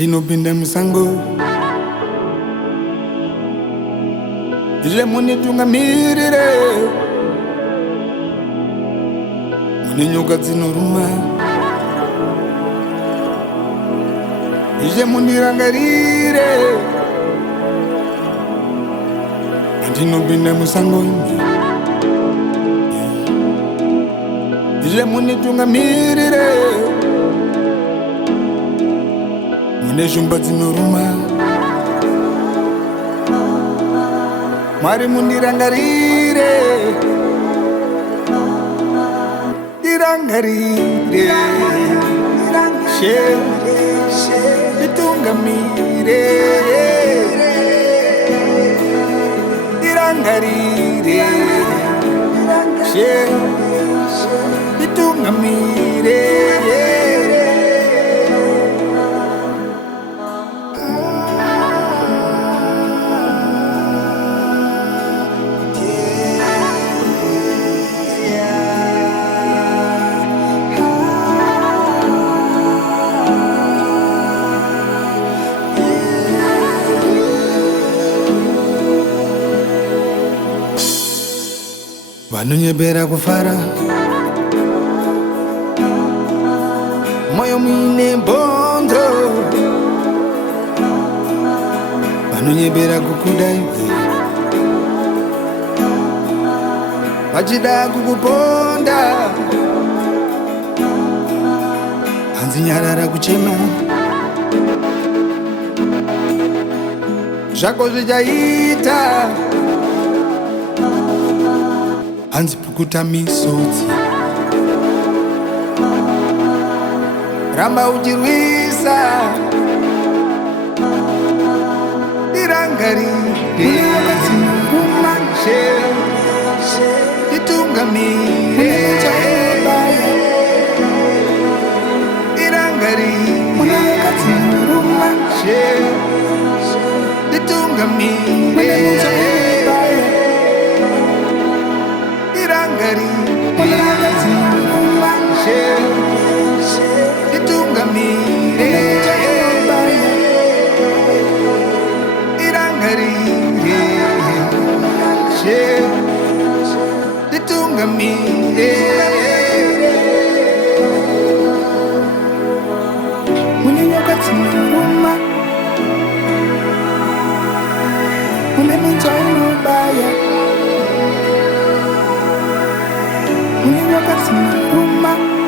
Andinopinda musango ile munitungamirire mune nyoka dzinoruma ile munirangarire andinopinda musango ile munitungamirire mune shumba dzinoruma Mwari mundirangarire Dirangarire Ditungamire Dirangarire Ditungamire Vanonyebera kufara moyo muine bondo vanonyebera kukuda iwe vachida kukuponda hanzi nyarara kuchema zvako zvichaita hanzi pukuta misodzi ramba uchirwisa dirangarire kumanje ditungamire dirangarire kumanje ditungamire Rumah